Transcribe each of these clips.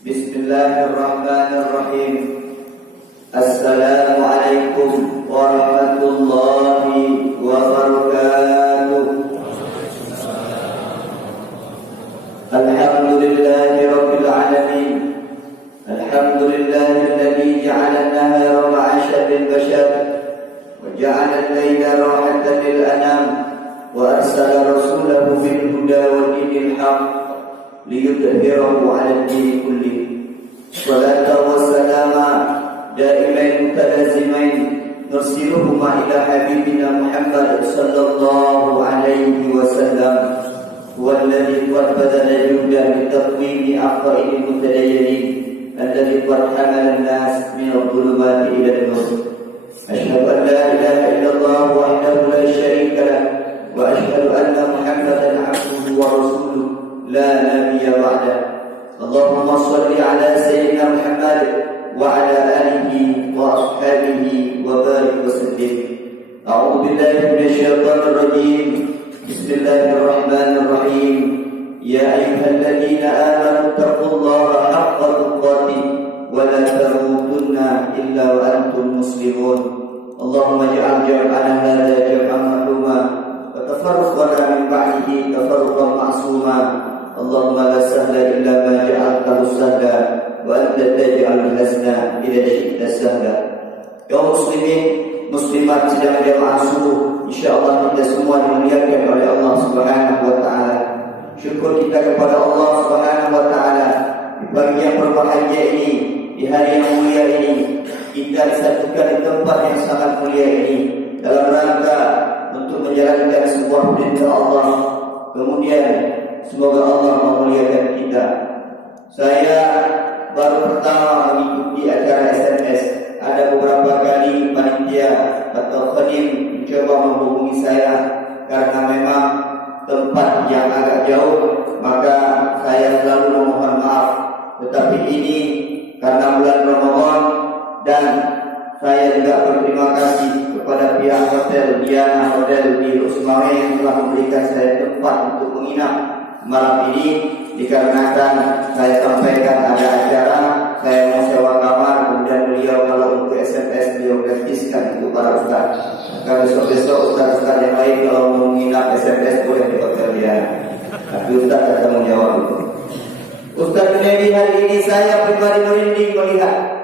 Bismillahirrahmanirrahim. Assalamualaikum warahmatullahi wabarakatuh. Alhamdulillahi rabbil alamin. Alhamdulillahi alladhi ja'ala an-nahara ma'ashan lil bashar wa ja'ala al-layla rahatan lil anam wa arsala rasulahu bil huda wa dinil haqq liyudhhirahu 'ala ad-din kullih. Salatu wassalama daimain mutalazimain nursiluhuma ila habibina Muhammad sallallahu alaihi wasallam walladhi qad badala juhda bi taqwimi aqaidi mutadayyin alladhi qad hamala an-nas min adh-dhulumati ila an-nur. Ashhadu an la ilaha illallah wahdahu la sharika lah wa ashhadu anna Muhammadan 'abduhu wa rasuluhu la nabiyya ba'dah. Allahumma salli ala sayyidina Muhammad wa ala alihi wa ashabihi wa barik wa sallim. A'udzu billahi minasyaitonir rajim. Bismillahirrahmanirrahim. Ya ayyuhalladzina amanu taqullaha haqqa tuqatih wa la tamutunna illa wa antum muslimun. Allahumma ij'al jam'ana hadha jam'an marhuma wa tafarraqana min ba'dihi tafarruqan ma'suma. Allahumma la sahla illa ma ja'altahu sahla wa anta taj'alul hazna ila syi'ta sahla. Kaum muslimin muslimat sedang jamaah subuh, insyaallah kita semua dimuliakan oleh Allah Subhanahu wa taala. Syukur kita kepada Allah Subhanahu wa taala di pagi yang berbahagia ini, di hari yang mulia ini, kita disatukan di tempat yang sangat mulia ini dalam rangka untuk menjalankan sebuah perintah Allah. Kemudian semoga Allah memuliakan kita. Saya baru pertama mengikuti acara SMS. Ada beberapa kali panitia atau khadim mencoba menghubungi saya karena memang tempat yang agak jauh, maka saya selalu memohon maaf. Tetapi ini karena bulan Ramadan, dan saya juga berterima kasih kepada pihak Hotel Diana Hotel di Rusmawe yang telah memberikan saya tempat untuk menginap malam ini. Dikarenakan saya sampaikan ada acara, saya mau sewa kamar, kemudian beliau kalau untuk SMS beliau gratiskan untuk para ustaz. Maka besok-besok ustaz-ustaz yang lain kalau mau menginap SMS boleh di Hotel Diana. Tapi ustaz akan menjawab itu. Ustaz Junaidi, hari ini saya pribadi merinding melihat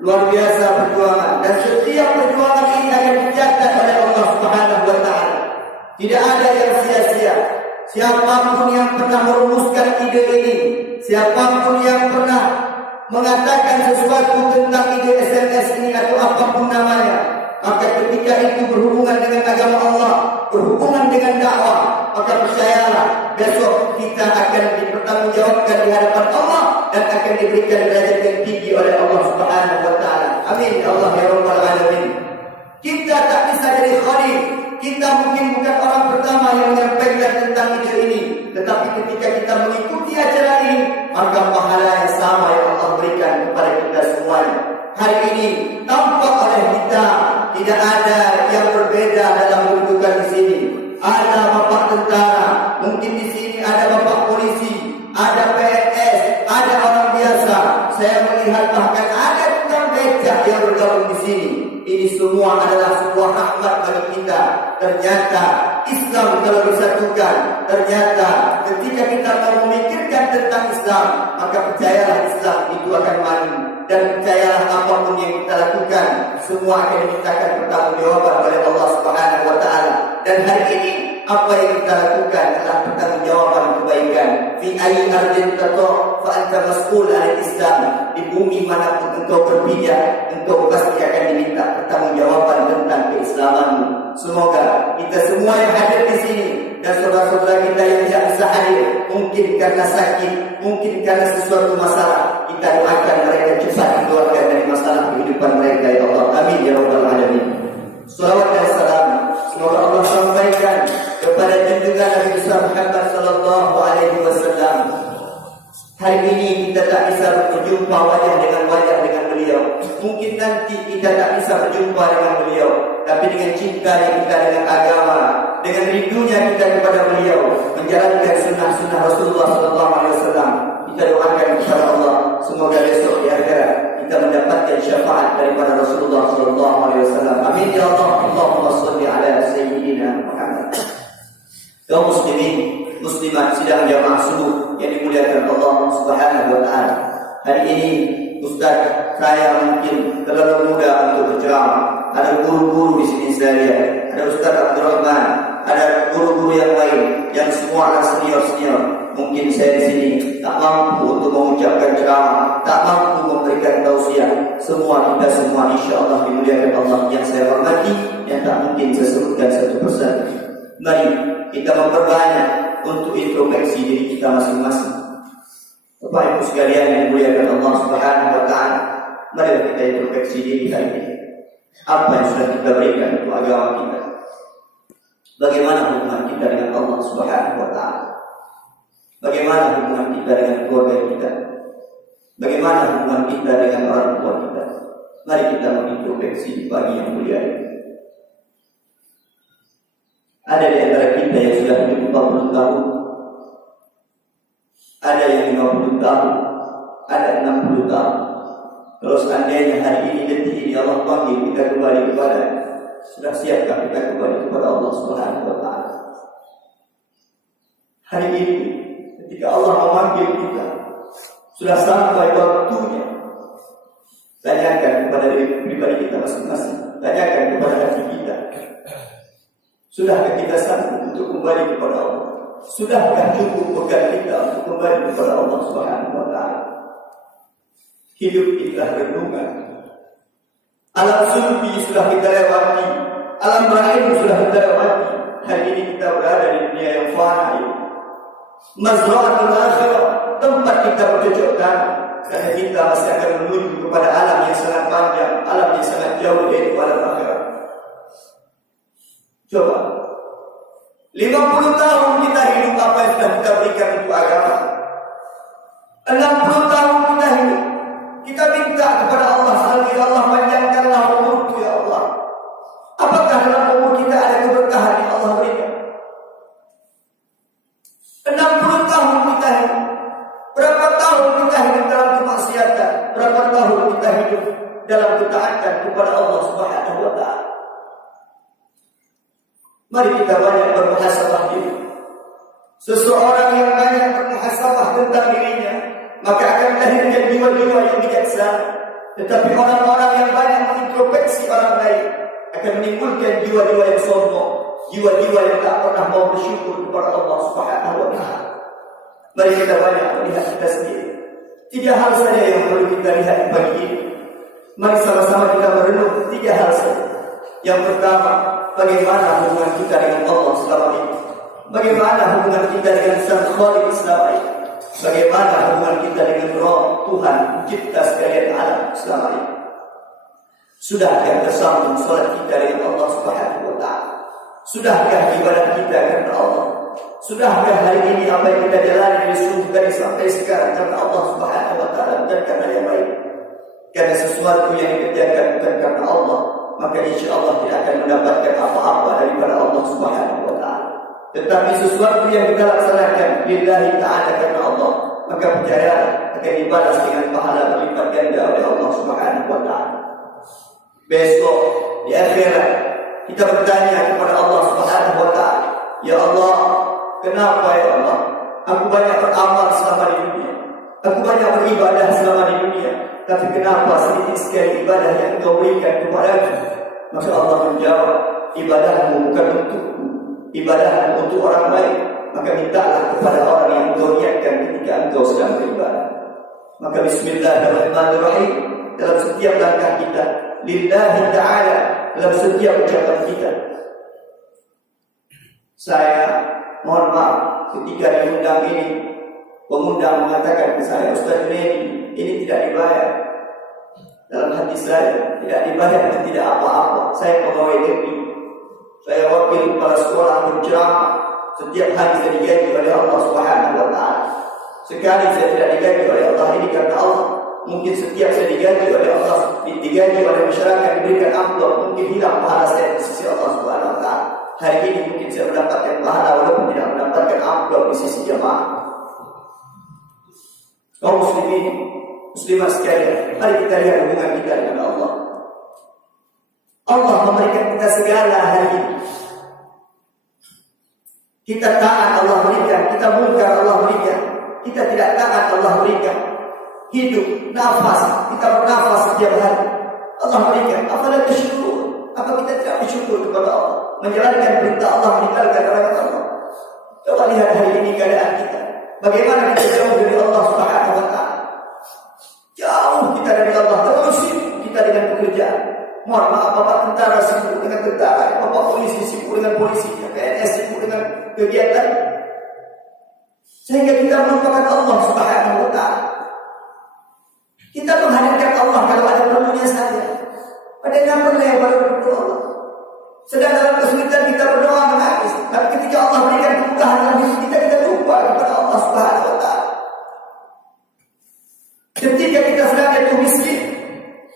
luar biasa perjuangan, dan setiap perjuangan ini akan dicatat oleh Allah Subhanahu wa taala. Tidak ada yang sia-sia. Siapapun yang pernah merumuskan ide ini, siapapun yang pernah mengatakan sesuatu tentang ide SMS ini atau apapun namanya, maka ketika itu berhubungan dengan agama Allah, berhubungan dengan dakwah, maka percayalah besok kita akan dipertanggungjawabkan di hadapan Allah dan akan diberikan derajat yang tinggi oleh Allah Subhanahu wa taala. Amin ya Allah ya rabbal alamin. Kita tak bisa jadi khalif. Kita mungkin bukan orang pertama yang menyampaikan tentang ide ini, tetapi ketika kita mengikuti acara ini, maka pahala yang sama yang Allah berikan kepada kita semuanya. Hari ini tampak oleh kita tidak ada yang berbeda dalam kedudukan di sini. Ada bapak tentara, mungkin di sini ada bapak polisi, ada PNS, ada orang biasa. Saya melihat bahkan ada tukang becak yang bergabung di sini. Ini semua adalah sebuah rahmat bagi kita. Ternyata Islam kalau disatukan, ternyata ketika kita mau memikirkan tentang Islam, maka percayalah Islam itu akan maju. Dan percayalah apapun yang kita lakukan, semua akan dimintakan pertanggungjawaban oleh Allah Subhanahu wa taala. Dan hari ini apa yang kita lakukan adalah pertanggungjawaban kebaikan. Fi ayyi ardin tata fa anta mas'ul 'anil Islam. Di bumi manapun engkau berpijak, engkau pasti akan diminta pertanggungjawaban tentang keislamanmu. Semoga kita semua yang hadir di sini dan saudara-saudara kita yang tidak bisa hadir, mungkin karena sakit, mungkin karena sesuatu masalah, kita doakan mereka cepat dikeluarkan dari masalah kehidupan mereka ya Allah. Amin ya rabbal alamin. Salawat dan salam semoga Allah sampaikan kepada junjungan Nabi besar Muhammad sallallahu alaihi wasallam. Hari ini kita tak bisa berjumpa wajah dengan beliau. Mungkin nanti kita tak bisa berjumpa dengan beliau, tapi dengan cinta kita dengan agama, dengan rindunya kita kepada beliau, menjalankan sunnah-sunnah Rasulullah sallallahu alaihi wasallam, kita doakan kepada Allah semoga syafaat daripada Rasulullah sallallahu alaihi wasallam. Amin ya Allah. Allahumma shalli ala sayyidina Muhammad. Kaum muslimin, muslimat sidang jamaah subuh yang dimuliakan Allah Subhanahu wa taala. Hari ini Ustaz saya mungkin terlalu muda untuk berceramah. Ada guru-guru di sini sekalian. Ada Ustaz Abdul Rahman, ada guru-guru yang lain yang semua adalah senior-senior. Mungkin saya di sini tak mampu untuk mengucapkan ceramah, tak mampu memberikan tausiah. Semua kita semua insya-Allah dimuliakan Allah yang saya hormati, yang tak mungkin saya sebutkan satu persatu. Mari kita memperbanyak untuk introspeksi diri kita masing-masing. Bapak Ibu sekalian yang dimuliakan Allah Subhanahu wa taala, mari kita introspeksi diri hari ini. Apa yang sudah kita berikan untuk agama kita? Bagaimana hubungan kita dengan Allah Subhanahu wa taala? Bagaimana hubungan kita dengan keluarga kita? Bagaimana hubungan kita dengan orang tua kita? Mari kita mengintrospeksi di pagi yang mulia ini. Ada di antara kita yang sudah hidup 40 tahun, ada yang 50 tahun, ada 60 tahun. Kalau seandainya hari ini detik ini Allah panggil kita kembali kepada, sudah siapkah kita kembali kepada Allah Subhanahu wa taala? Hari ini ketika Allah memanggil kita, sudah sampai waktunya. Tanyakan kepada diri pribadi kita masing-masing, tanyakan kepada hati kita. Sudahkah kita sanggup untuk kembali kepada Allah? Sudahkah cukup bekal kita untuk kembali kepada Allah Subhanahu wa taala? Hidup kita renungan. Alam sulbi sudah kita lewati, alam rahim sudah kita lewati. Hari ini kita berada di dunia yang fana ini. Mazra'atul akhirah, tempat kita bercocok tanam. Karena kita masih akan menuju kepada alam yang sangat panjang, alam yang sangat jauh yaitu alam akhirat. Coba 50 tahun kita hidup, apa yang sudah kita berikan untuk agama? 60 tahun kita hidup, kita minta kepada Allah sekali, Allah panjangkanlah umurku ya Allah. Apakah dalam umur kita ada keberkahan yang Allah berikan? 60 tahun kita hidup. Berapa tahun kita hidup dalam kemaksiatan? Berapa tahun kita hidup dalam ketaatan kepada Allah Subhanahu wa taala? Mari kita banyak bermuhasabah diri. Seseorang yang banyak bermuhasabah tentang dirinya, maka akan melahirkan jiwa-jiwa yang bijaksana. Tetapi orang-orang yang banyak mengintrospeksi orang lain akan menimbulkan jiwa-jiwa yang sombong, jiwa-jiwa yang tak pernah mau bersyukur kepada Allah Subhanahu wa taala. Mari kita banyak melihat kita sendiri. 3 hal saja yang perlu kita lihat pagi ini. Mari sama-sama kita merenung 3 hal saja. Yang pertama, bagaimana hubungan kita dengan Allah selama ini? Bagaimana hubungan kita dengan Sang Khalik selama ini? Bagaimana hubungan kita dengan Roh Tuhan Cipta sekalian alam selama ini? Sudahkah tersambung salat kita dengan Allah Subhanahu wa taala? Sudahkah ibadah kita karena Allah? Sudahkah hari ini apa yang kita jalani dari subuh tadi sampai sekarang karena Allah Subhanahu wa taala dan karena yang lain? Karena sesuatu yang dikerjakan bukan karena Allah, maka insya-Allah tidak akan mendapatkan apa-apa daripada Allah Subhanahu wa taala. Tetapi sesuatu yang kita laksanakan lillahi ta'ala karena Allah, maka percayalah akan dibalas dengan pahala berlipat ganda oleh Allah Subhanahu wa taala. Besok di akhirat kita bertanya kepada Allah Subhanahu wa taala, ya Allah, kenapa ya Allah aku banyak beramal selama di dunia, aku banyak beribadah selama di dunia, tapi kenapa sedikit sekali ibadah yang Engkau berikan kepadaku? Maka Allah menjawab, ibadahmu bukan untukku, ibadahmu untuk orang lain. Maka mintalah kepada orang yang Engkau niatkan ketika Engkau sedang beribadah. Maka bismillahirrahmanirrahim dalam setiap langkah kita, lillahi ta'ala dalam setiap ucapan kita. Saya mohon maaf ketika diundang ini, pengundang mengatakan ke saya, Ustaz Junaidi, ini tidak dibayar. Dalam hati saya, tidak dibayar dan tidak apa-apa. Saya pegawai negeri, saya wakil kepala sekolah berceramah. Setiap hari saya digaji oleh Allah Subhanahu wa taala. Sekali saya tidak digaji oleh Allah, ini karena Allah. Mungkin setiap saya digaji oleh Allah, digaji oleh masyarakat, diberikan amplop, mungkin hilang pahala saya di sisi Allah Subhanahu wa taala. Hari ini mungkin saya mendapatkan pahala walaupun tidak mendapatkan amplop di sisi jemaah. Kaum muslimin, Muslimat sekalian, mari kita lihat hubungan kita dengan Allah. Allah memberikan kita segala hal ini. Kita taat, Allah berikan. Kita mungkar, Allah berikan. Kita tidak taat, Allah berikan. Hidup, nafas, kita bernafas setiap hari, Allah berikan. Afala tashkurun? Apa kita tidak bersyukur kepada Allah, menjalankan perintah Allah, meninggalkan larangan Allah? Coba lihat hari ini keadaan kita. Bagaimana kita jauh dari Allah Subhanahu wa taala. Jauh kita dari Allah, terus kita dengan pekerjaan. Mohon maaf, bapak tentara sibuk dengan tentara, bapak polisi sibuk dengan polisi, PNS sibuk dengan kegiatan, sehingga kita melupakan Allah Subhanahu wa taala. Kita menghadirkan Allah kalau ada perlunya saja. Padahal pernah yang baru berdoa Allah. Sedang dalam kesulitan kita berdoa menangis, tapi ketika Allah berikan kemudahan dalam hidup kita, kita lupa kepada Allah Subhanahu wa taala. Ketika kita sedang jatuh miskin,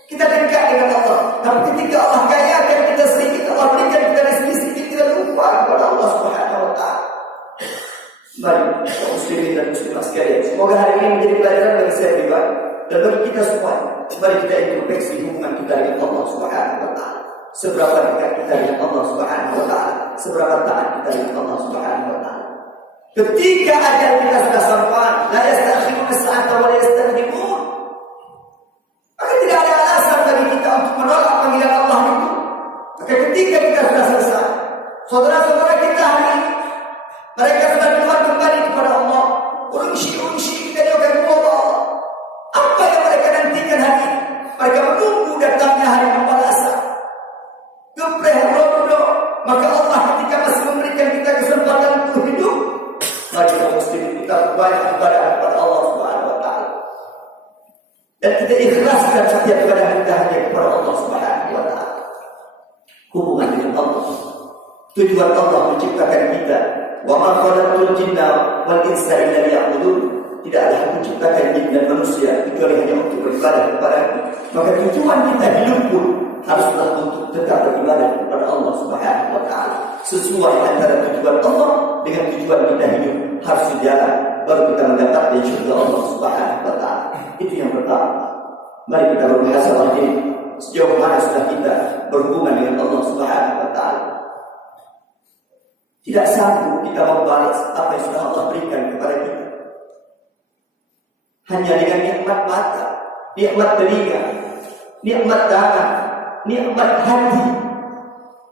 kita dekat dengan Allah. Tapi ketika Allah kayakan kita sedikit, Allah berikan kita rezeki sedikit, kita lupa kepada Allah Subhanahu wa taala. Mari kaum muslimin dan muslimat sekalian, semoga hari ini menjadi pelajaran bagi saya pribadi dan bagi kita semua. Mari kita introspeksi hubungan kita dengan Allah Subhanahu wa taala. Seberapa dekat kita dengan Allah Subhanahu wa taala, seberapa taat kita dengan Allah Subhanahu wa taala. Ketika ajal kita sudah sampai, la yastakhiruna sa'ata wa la yastaqdimun. Maka tidak ada alasan bagi kita untuk menolak panggilan Allah itu. Maka ketika kita sudah selesai, saudara-saudara kita hari ini, mereka sudah keluar kembali kepada Allah. Unsi kita juga kepada Allah. Apa yang mereka nantikan hari ini? Mereka menunggu datangnya hari pembalasan. Gepreh rodo, maka Allah ketika masih memberikan kita kesempatan untuk hidup, mari kita muslimin kita banyak ibadah kepada Allah Subhanahu wa taala. Dan kita ikhlaskan setiap ibadah kita hanya kepada Allah Subhanahu wa taala. Hubungan dengan Allah. Tujuan Allah menciptakan kita. Wa ma khalaqtul jinna wal insa illa liya'budun. Tidaklah Aku ciptakan jin dan manusia kecuali hanya untuk beribadah kepada-Ku. Maka tujuan kita hidup pun haruslah untuk tetap beribadah kepada Allah Subhanahu wa taala. Sesuai antara tujuan Allah dengan tujuan kita hidup harus sejalan, baru kita mendapatkan syurga Allah Subhanahu wa taala. Itu yang pertama. Mari kita bermuhasabah diri, sejauh mana sudah kita berhubungan dengan Allah Subhanahu wa taala. Tidak sanggup kita membalas apa yang sudah Allah berikan kepada kita. Hanya dengan nikmat mata, nikmat telinga, nikmat tangan, nikmat hati,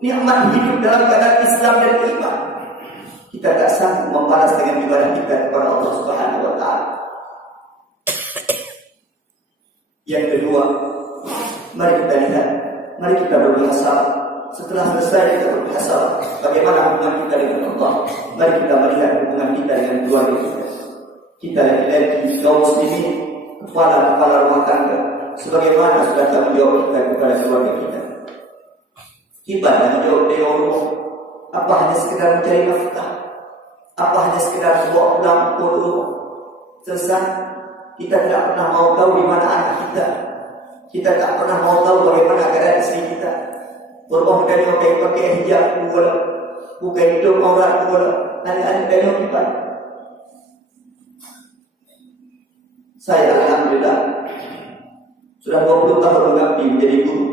nikmat hidup dalam keadaan Islam dan iman, kita tak sanggup membalas dengan ibadah kita kepada Allah Subhanahu wa taala. Yang kedua, mari kita lihat, mari kita bermuhasabah. Setelah selesai kita bermuhasabah, bagaimana hubungan kita dengan Allah? Mari kita melihat hubungan kita dengan keluarga kita. Kita laki-laki kaum muslimin, kepala rumah tangga, sebagaimana sudah tanggung jawab kita kepada keluarga kita. Kita tanggung jawab dari Allah. Apa hanya sekedar mencari nafkah? Apa hanya sekedar bawa pulang rumah? Selesai. Kita tidak pernah mau tahu di mana anak kita. Kita tak pernah mau tahu bagaimana keadaan istri kita. Berbohong dari pakai hijab pula, bukan hidup aurat pula, anak-anak dari kita. Saya alhamdulillah sudah 20 tahun mengabdi menjadi guru.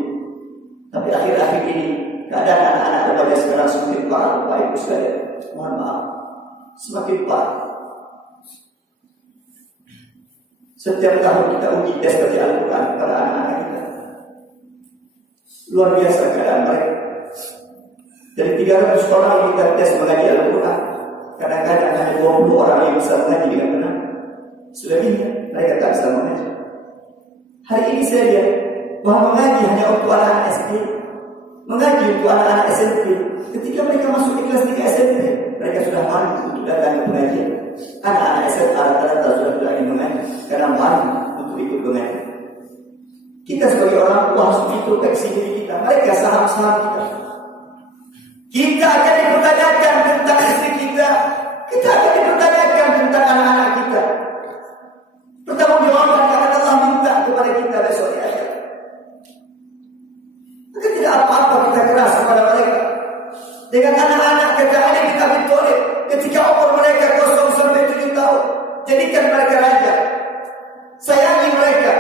Tapi akhir-akhir ini keadaan anak-anak remaja sekarang semakin parah, Bapak Ibu sekalian. Mohon maaf, semakin parah. Setiap tahun kita uji tes baca Al-Quran kepada anak-anak kita. Luar biasa keadaan mereka. Dari 300 orang yang kita tes mengaji Al-Quran, kadang-kadang hanya 20 orang yang bisa mengaji dengan benar. Selebihnya mereka tak bisa mengaji. Hari ini saya lihat bahawa mengaji hanya untuk anak-anak SD, mengaji untuk anak-anak SMP. Ketika mereka masuk di kelas 3 SMP, mereka sudah malu untuk datang ke pengajian. Anak-anak SMA rata-rata sudah berani mengaji karena malu untuk ikut mengaji. Kita sebagai orang tua harus introspeksi diri kita. Mereka saham-saham kita. Kita akan dipertanyakan tentang istri kita. Kita akan dipertanyakan tentang anak-anak kita. Pertanggungjawaban yang Allah minta kepada kita besok di akhirat. Maka tidak apa-apa kita keras kepada mereka. Dengan anak-anak kata Ali bin Abi Thalib, ketika umur mereka 0 sampai 7 tahun, jadikan mereka raja. Sayangi mereka.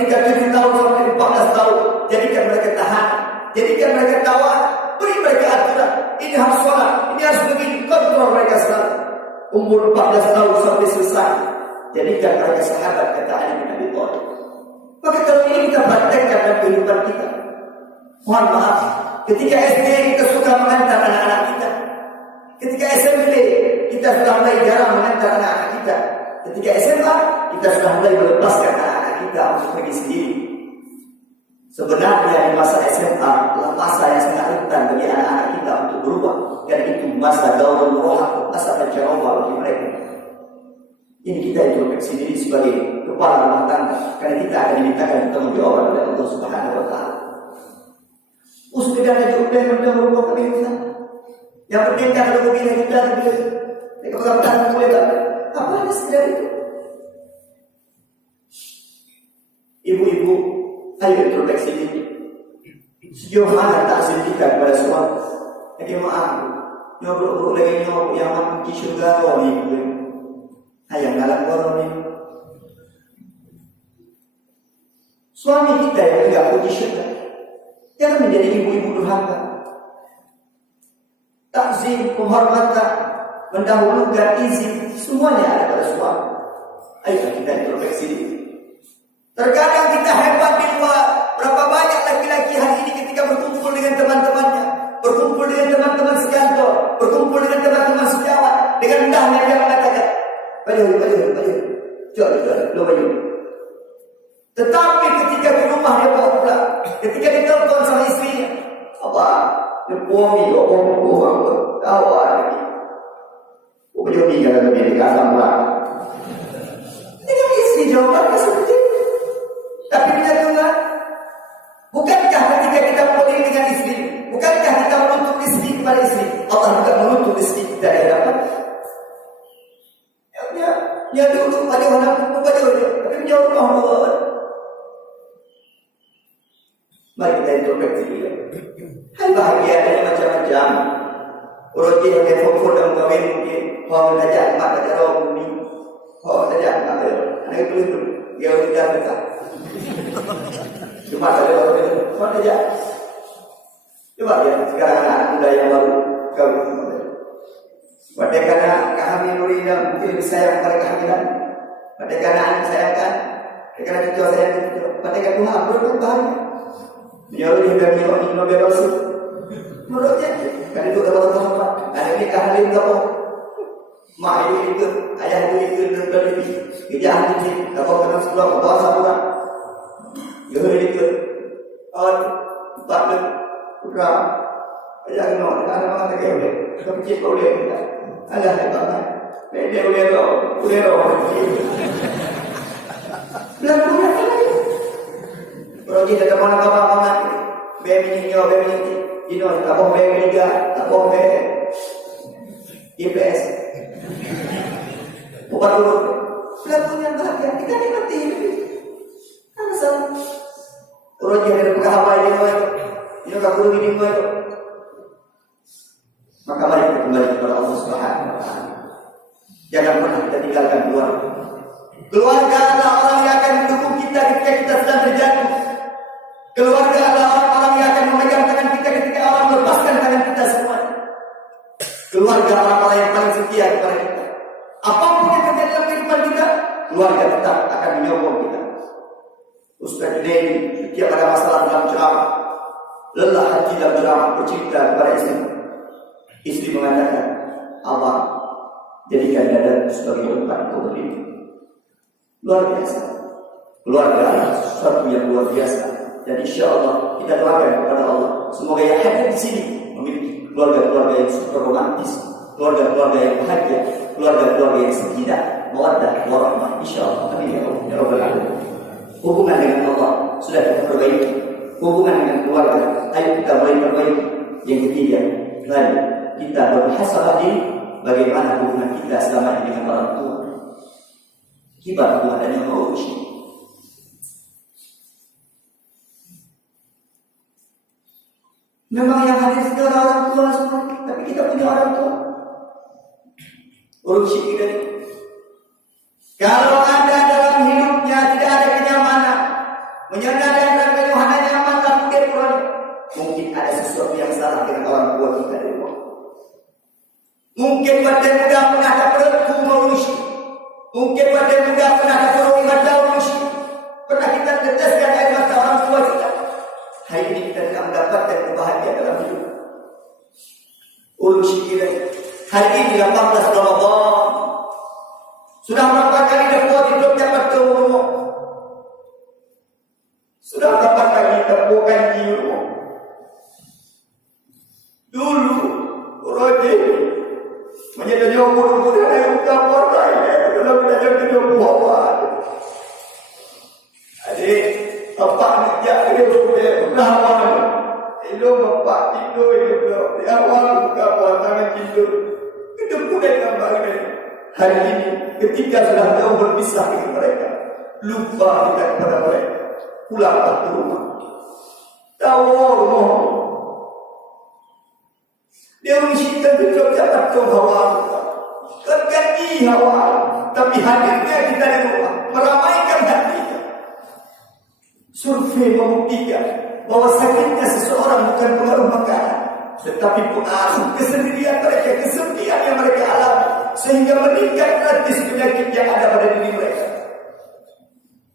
ketika 7 tahun sampai 14 tahun, jadikan mereka tahan, jadikan mereka tawar, beri mereka aturan. Ini harus sholat, ini harus begini, kontrol mereka selalu. Umur 14 tahun sampai selesai, jadikan mereka sahabat, kata Ali bin Abi Thalib. Maka kalau ini kita praktekkan dalam kehidupan kita, mohon maaf, ketika SD kita suka mengantar anak-anak kita, ketika SMP kita sudah mulai jarang mengantar anak-anak kita, ketika SMA kita sudah mulai melepaskan anak-anak kita untuk pergi sendiri. Sebenarnya di masa SMA adalah masa yang sangat rentan bagi anak-anak kita untuk berubah, dan itu masa daurul rohak, masa pencerobah bagi mereka. Ini kita introspeksi diri sebagai kepala rumah tangga, karena kita akan dimintakan pertanggungjawaban oleh Allah Subhanahu wa Ta'ala. Sekedar aja udah merubah kebiasaan. Yang penting kan kalau begini kita boleh. Mereka berkata boleh tak? Apa ada sekedar itu? Ibu-ibu, ayo introspeksi diri. Sejauh mana takzim kita kepada suami? Lagi maaf, nyobrol lagi nyobrol yang mati syurga ni. Ayam dalam korong ni. Suami kita yang tidak puji syurga, jangan menjadi ibu-ibu durhaka. Takzim, penghormatan, mendahulukan izin, semuanya ada pada suami. Ayo kita introspeksi diri. Terkadang kita hebat di luar. Berapa banyak laki-laki hari ini ketika berkumpul dengan teman-temannya, berkumpul dengan teman-teman sekantor, berkumpul dengan teman-teman sejawat, dengan endahnya dia mengatakan, baju, baju. Tetapi ketika di rumah dia bawa pulang, ketika ditelepon sama istrinya, apa? Dia puami, tawa lagi. Baju ni kalau dia dikasam lah. Dengan istri jawabannya seperti itu. Tapi kita dengar, bukankah ketika kita poling dengan istri, bukankah kita menuntut istri kepada istri, Allah juga menuntut istri kita dari hadapan. Dia dulu pada orang baca dia, tapi menjawab Allah. Mari kita introspeksi dia. Hai bahagia ada macam-macam. Orang dia yang fokus dalam kahwin mungkin, orang belajar mak belajar orang ni, orang belajar mak dia. Anak itu dia sudah dekat. Cuma ada orang belajar. Coba dia sekarang anak muda yang baru kahwin. Pada kerana kehamilan yang mungkin lebih sayang pada kehamilan, pada kerana anak sayangkan, pada kerana cucu sayang cucu, pada kerana Tuhan berbahagia. Menjauh hingga minum bebas. Menurutnya, kerana itu kalau Tuhan anak ini kehamilan apa? Mak itu ikut, ayah itu ikut dan lebih. Kerjaan ini, kalau kena sekolah, bawa saburan. Dia ikut. Empat putra. Ayah kena, anak mengatakan boleh. Kecil boleh. Alah hebat. Dia boleh tahu. Belakangnya apa lagi? Kalau dia ada mana-mana, bemi ini, tak boleh bemi juga, tak boleh IPS. Bukan dulu. Belakangnya bahagia. Kita nikmati hidup. Apa salah? Orang dia ada pegang apa dia itu? Dia tak perlu ini itu. Maka mari kita kembali kepada Allah Subhanahu wa Ta'ala. Jangan pernah kita tinggalkan keluarga. Keluarga adalah orang yang akan mendukung kita ketika kita sedang terjatuh. Keluarga adalah orang-orang yang akan memegang tangan kita ketika orang melepaskan tangan kita semua. Keluarga adalah orang yang paling setia kepada kita. Apapun yang terjadi dalam kehidupan kita, keluarga tetap akan menyokong kita. Ustaz Denny setiap ada masalah dalam ceramah, lelah hati dalam ceramah bercerita kepada istri. Istri mengatakan, Allah jadikan dada sebagai tempat kau berdiri. Luar biasa. Keluarga adalah sesuatu yang luar biasa. Dan insya Allah kita doakan kepada Allah, semoga yang hadir di sini memiliki keluarga-keluarga yang super romantis, keluarga-keluarga yang bahagia, keluarga-keluarga yang sekitar, mawaddah, warahmah. Insya Allah. Amin ya Allah. Ya Rabbal Alamin. Hubungan dengan Allah sudah kita perbaiki. Hubungan dengan keluarga, ayo kita mulai perbaiki. Yang ketiga, lalu kita bermuhasabah diri bagaimana hubungan kita selama ini dengan orang tua. Kita hubungan dan yang mengurusnya. Memang yang hadir segala orang tua semua, tapi kita punya orang tua. Urusi kita ini. Kalau ada dalam hidupnya tidak ada kenyamanan, Mungkin pada muda pernah turun mata orang syurga, pernah kita teteskan air mata orang tua kita. Hari ini kita tidak mendapatkan kebahagiaan dalam hidup. Urus kita. Hari ini 18 Ramadan. Sudah berapa kali dah buat hidup dapat rumah? Sudah berapa kali kita buatkan di rumah? Dulu, Roji menjadi umur-umur yang bukan orang dalam menjadi buah. Adik, bapak ni dia berlawan. Elok bapak tidur di awal buka tangan tidur. Itu pun gambar ini. Hari ini ketika sudah jauh berpisah dengan mereka, lupa kita kepada mereka, pulanglah ke rumah. Tahu rumah. Dia mencintai hidup dapat hawa, terganti hawa, tapi hadirnya kita di rumah meramaikan hati. Survei membuktikan bahwa sakitnya seseorang bukan pengaruh makanan, tetapi pengaruh kesendirian mereka, kesepian yang mereka alami, sehingga meningkat gratis penyakit yang ada pada diri mereka.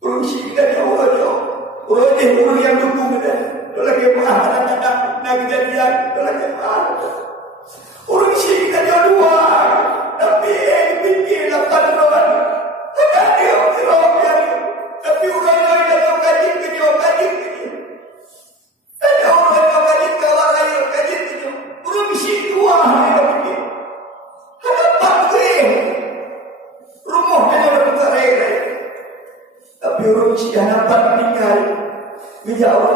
Urusi kita ni orang yang dukung kita, lagi marah nak kejadian, lagi marah. Urusi kita ni luar, tapi fikir 8 tahun, ada dia orang yang, tapi orang lain yang kaji ke dia. Ada orang yang kaji kawan lain kaji ke dia. Urusi dua dia fikir. Ada pakai rumah dia orang bergerak. Tapi urusi dah dapat meninggal. Kerja Allah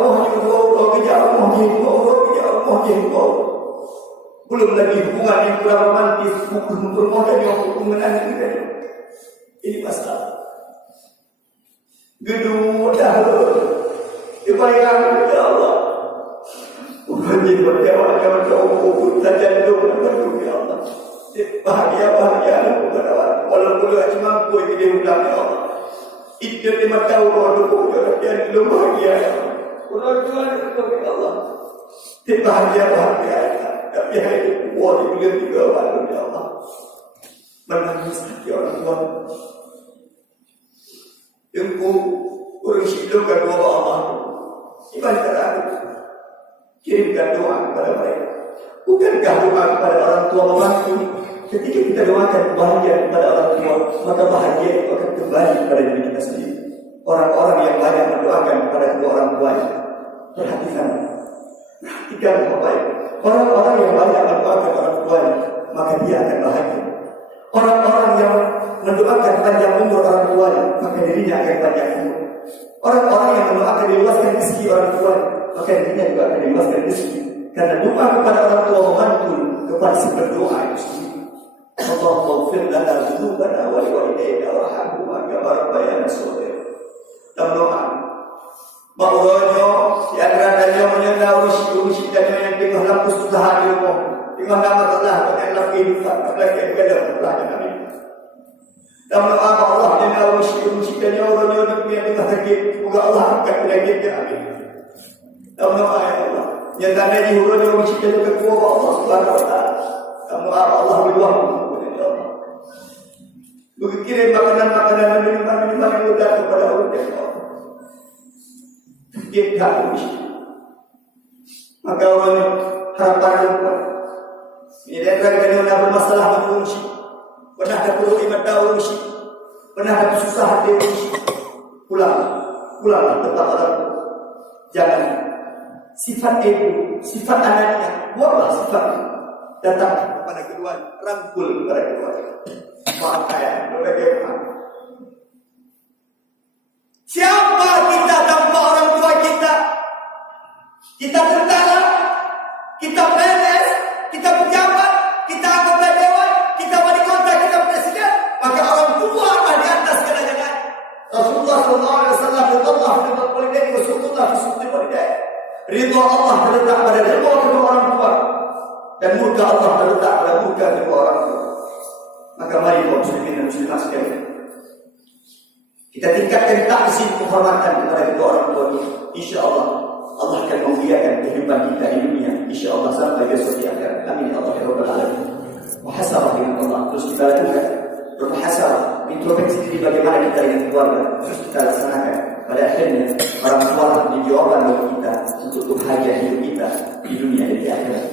belum lagi hubungan yang kurang romantis, hubungan yang hubungan anak. Ini masalah. Gedung dah dibayang ya Allah. Uji berjawab dengan jauh jantung ya Allah. Bahagia walaupun dia cuma mampu dia ulang ya Allah. Itu di mata orang tu dia belum bahagia. Orang Tuhan itu ya Allah. Dia bahagia. Tapi hari buat dia juga baru ya Allah. Menangis hati orang tua. Yang orang hidup kedua Allah. Iman terakhir. Kirimkan doa kepada mereka. Bukankah doa kepada orang tua membantu? Ketika kita doakan kebahagiaan kepada orang tua, maka bahagia itu akan kembali kepada diri kita sendiri. Orang-orang yang banyak mendoakan kepada kedua orang tuanya, perhatikan baik. Orang-orang yang banyak mendoakan orang tuanya, maka dia akan bahagia. Orang-orang yang mendoakan panjang umur orang tuanya, maka dirinya akan panjang umur. Orang-orang yang mendoakan diluaskan rezeki orang tuanya, maka dirinya juga akan diluaskan rezeki. Karena doa kepada orang tua membantu kepada si berdoa itu sendiri. Allahumma ighfir lana dzunubana wa liwalidayna warhamhuma kama rabbayana shaghira. Dalam doa Mauronyo yang radanya menyenda urusi dan yang tengah lampu usaha di rumah, tengah nama telah dalam kehidupan apalagi dalam pelan kami. Dalam doa Allah dengan urusi dan Mauronyo yang tengah sakit, semoga Allah angkat penyakit kami. Dalam doa Allah yang tanda di huruf urusi dan kekuatan Allah Subhanahu wa taala. Dalam doa Allah berdoa kirim makanan dan minuman yang mudah kepada orang Allah. Kita harus maka orang harapan lupa. Ini adalah kerana bermasalah mengurusi. Pernah ada perlu ibadah urusi. Pernah ada susah hati urusi. Pulanglah tetap orang. Jangan sifat ibu, sifat anaknya, buatlah sifat datang kepada kedua, rangkul kepada kedua. Maafkan, bagaimana? Siapa kita tanpa orang tua kita? Kita tentara, kita PNS, kita pejabat, kita anggota dewan, kita wali kota, kita presiden. Maka orang tua adalah di atas segala-galanya. Rasulullah SAW Allah ridha walidain wa sunnah fi sunnah walidain. Ridha Allah terletak pada ridha kedua orang tua dan murka Allah terletak pada murka kedua orang tua. Maka mari kaum muslimin dan muslimat sekalian, kita tingkatkan takzim penghormatan kepada kedua orang tua kita. InsyaAllah Allah akan memuliakan kehidupan kita di dunia, InsyaAllah sampai besok di akhirat. Amin ya Allah ya Rabbal Alamin. Muhasabah dengan Allah. Terus kita lakukan bermuhasabah introspeksi diri bagaimana kita dengan keluarga, terus kita laksanakan. Pada akhirnya orang tua menjadi jawaban bagi kita untuk kebahagiaan hidup kita di dunia dan di akhirat.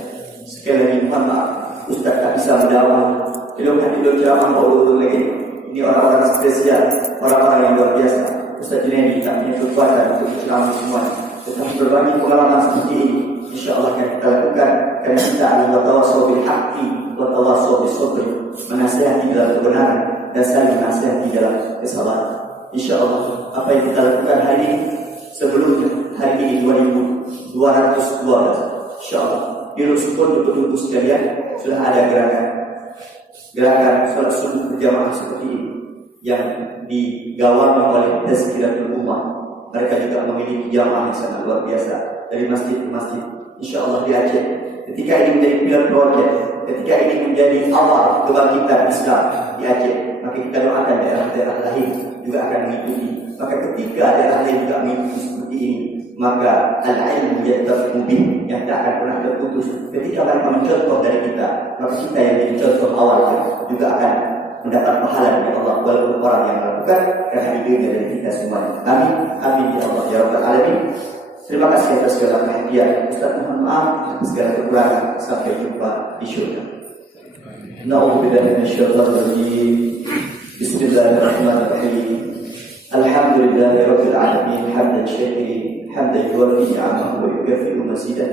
Sekali lagi mohon maaf, Ustaz tak bisa mendakwah. Belum hadir ceramah mau lagi. Ini orang-orang spesial, orang-orang yang luar biasa. Ustaz Junaidi tak punya kekuatan untuk ceramah semua. Tetapi berbagi pengalaman seperti ini, insya Allah akan kita lakukan karena kita adalah tawassaw bil haqqi wa tawassaw bis sabr, menasihati dalam kebenaran dan saling menasihati dalam kesabaran. Insya Allah apa yang kita lakukan hari ini sebelumnya hari ini 2212, insya Allah di Rusun untuk sekalian sudah ada gerakan sholat subuh berjamaah seperti ini yang digawangi oleh Tazkiratul Ummah. Mereka juga memiliki jamaah yang sangat luar biasa dari masjid ke masjid. Insya Allah di Aceh. Ketika ini menjadi pilar project, ketika ini menjadi awal kebangkitan Islam di Aceh, maka kita doakan daerah-daerah lain juga akan mengikuti. Maka ketika daerah lain juga mengikuti seperti ini, maka al-ilmu yattafiqu bih, yang tak akan pernah terputus. Ketika mereka mencontoh dari kita, maka kita yang jadi contoh awalnya juga akan mendapat pahala dari Allah walaupun orang yang melakukan karena idenya dari kita semuanya. Amin, amin ya Allah ya Rabbal Alamin. Terima kasih atas segala perhatian. Ustaz mohon maaf atas segala kekurangan. Sampai jumpa di syurga. Na'udzubillahi minasyaitonir rajim. Bismillahirrahmanirrahim. Alhamdulillahi rabbil alamin hamdan syakirin hamdan yuwaffi ni'amahu wa yukafi'u mazidah.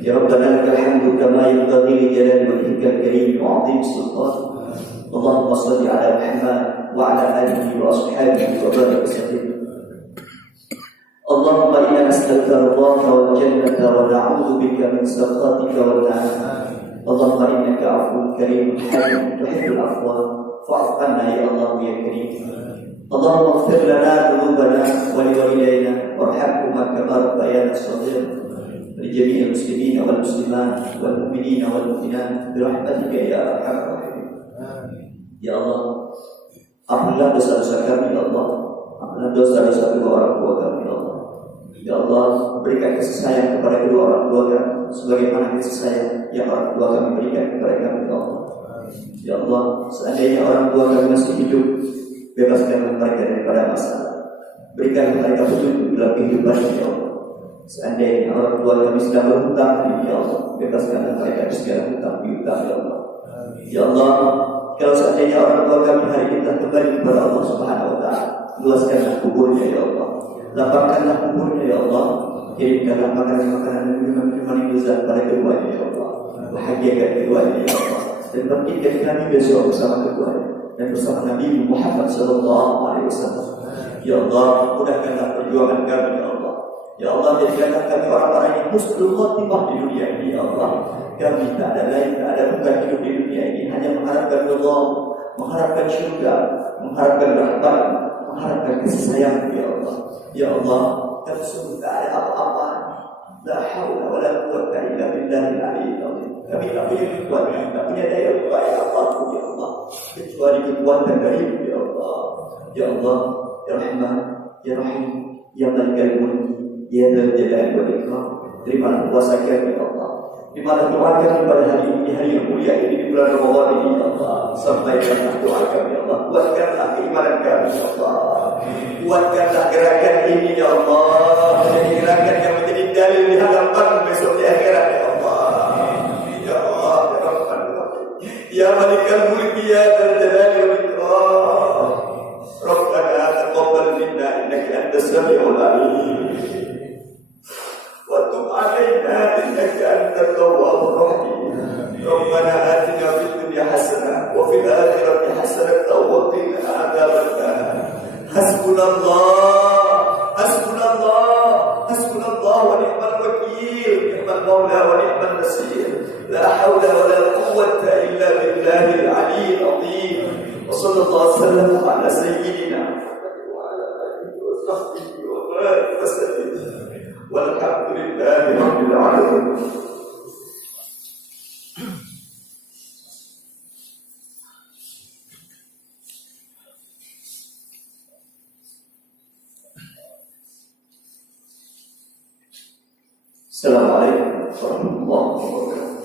Ya Rabbana lakal hamdu kama yanbaghi li jalali wajhikal karim wa 'azimi sultanik. Allahumma shalli ala Muhammad wa ala alihi wa ashabihi wa barik wasallim. Allahumma inna nas'aluka ridhaka wal jannata wa na'udzu bika min sakhatika wan nar. Allahumma innaka 'afuwwun karimun halim tuhibbul 'afwa fa'fu 'anna ya Allah ya karim. Allahumma ighfir lana dhunubana wa li walidayna warhamhuma kama rabbayana shaghira. Li jami'il muslimina wal muslimat wal mu'minina wal mu'minat bi rahmatika ya arhamar rahimin. Ya Allah, ampunilah dosa-dosa kami ya Allah. Ampunilah dosa-dosa kedua orang tua kami ya Allah. Ya Allah, berikan kasih sayang kepada kedua orang tua kami sebagaimana kasih sayang yang orang tua kami berikan kepada kami ya Allah. Ya Allah, seandainya orang tua kami masih hidup, bebaskan mereka daripada masalah. Berikan mereka petunjuk dalam kehidupan ya Allah. Seandainya orang tua kami sedang berhutang ya Allah, bebaskan mereka dari segala hutang piutang ya Allah. Ya Allah, kalau seandainya orang tua kami hari ini telah kembali kepada Allah Subhanahu wa taala, luaskanlah kuburnya ya Allah. Lapangkanlah kuburnya ya Allah. Kirimkanlah makanan-makanan dan minuman-minuman yang lezat pada keduanya ya Allah. Bahagiakan keduanya ya Allah. Dan bangkitkan kami besok bersama keduanya dan bersama Nabi Muhammad sallallahu alaihi wasallam. Ya Allah, mudahkanlah perjuangan kami ya Allah. Ya Allah, jadikanlah kami orang-orang yang husnul khotimah di dunia ini ya Allah. Kami tak ada lain, tak ada bukan hidup di dunia ini hanya mengharapkan Allah, mengharapkan syurga, mengharapkan rahmat, mengharapkan kasih sayang ya Allah. Ya Allah, kami sungguh tak ada apa-apa. La haula wa la quwwata illa billahil aliyyil azim. Kami tak punya kekuatan, tak punya daya upaya apapun ya Allah, kecuali kekuatan darimu ya Allah. Ya Allah, ya Rahman, ya Rahim, ya Malikal Mulk, ya Dzal Jalali wal Ikram. Terimalah puasa kami ya Allah. Terimalah doa kami pada hari ini, di hari yang mulia ini, di bulan Ramadan ini ya Allah. Sampaikanlah doa kami ya Allah. Kuatkanlah keimanan kami ya Allah. Kuatkanlah gerakan ini ya Allah. Menjadi gerakan yang menjadi dalil di hadapan besok di akhirat ya Allah. Ya Allah, ya Rahman, ya Malikal Mulk, ya Dzal Jalali wal Ikram. Rabbana taqabbal minna innaka antas samiul alim. وتب علينا إنك أنت التواب الرحيم. ربنا آتنا في الدنيا حسنة وفي الآخرة حسنة وقنا عذاب النار. حسبنا الله حسبنا الله حسبنا الله ونعم الوكيل، نعم المولى ونعم النصير. لا حول ولا قوة إلا بالله العلي العظيم. وصلى الله وسلم على سيدنا وعلى آله وصحبه وبارك وسلم. Walhamdulillahi rabbil alamin. Assalamualaikum warahmatullahi wabarakatuh.